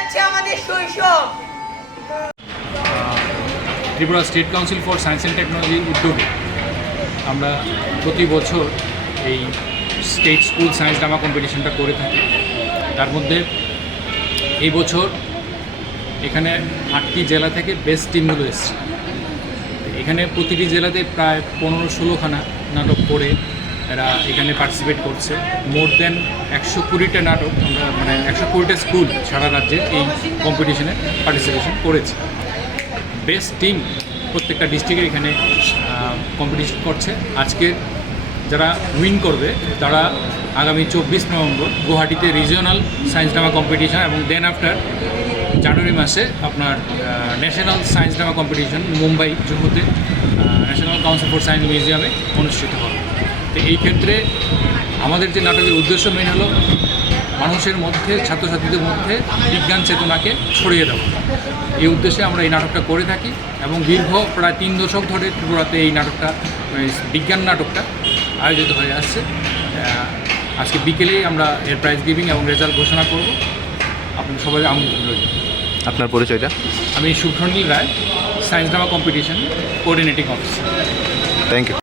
যাচ্ছে আমাদের শৈশব। Tripura state council for science and টেকনোলজির উদ্যোগে আমরা প্রতি বছর এই স্টেট স্কুল সায়েন্স ড্রামা কম্পিটিশনটা করে থাকি। তার মধ্যে এই বছর এখানে 8টি জেলা থেকে বেস্ট টিমগুলো এসছে। এখানে প্রতিটি জেলাতে প্রায় 15-16খানা নাটক করে এরা এখানে পার্টিসিপেট করছে। মোর দেন 120টা নাটক আমরা মানে 120টা স্কুল সারা রাজ্যে এই কম্পিটিশনে পার্টিসিপেশন করেছে। বেস্ট টিম প্রত্যেকটা ডিস্ট্রিক্টের এখানে কম্পিটিশন করছে। আজকে যারা উইন করবে তারা আগামী 24 নভেম্বর গুয়াহাটিতে রিজিওনাল সায়েন্স ড্রামা কম্পিটিশন এবং দেন আফটার জানুয়ারি মাসে আপনার national science drama competition Mumbai জুহুতে ন্যাশনাল কাউন্সিল ফর সায়েন্স মিউজিয়ামে অনুষ্ঠিত হবে। তো এই ক্ষেত্রে আমাদের যে নাটকের উদ্দেশ্য মেন হলো মানুষের মধ্যে, ছাত্রছাত্রীদের মধ্যে বিজ্ঞান চেতনাকে ছড়িয়ে দেওয়া। এই উদ্দেশ্যে আমরা এই নাটকটা করে থাকি এবং দীর্ঘ প্রায় 3 দশক ধরে ত্রিপুরাতে এই নাটকটা বিজ্ঞান নাটকটা আয়োজিত হয়ে আসছে। আজকে বিকেলেই আমরা এর প্রাইজ গিভিং এবং রেজাল্ট ঘোষণা করব। আপনাদের সবাই আমন্ত্রণ রইল। আপনার পরিচয়টা? আমি Subhranil Roy, science drama competition coordinating officer. Thank you.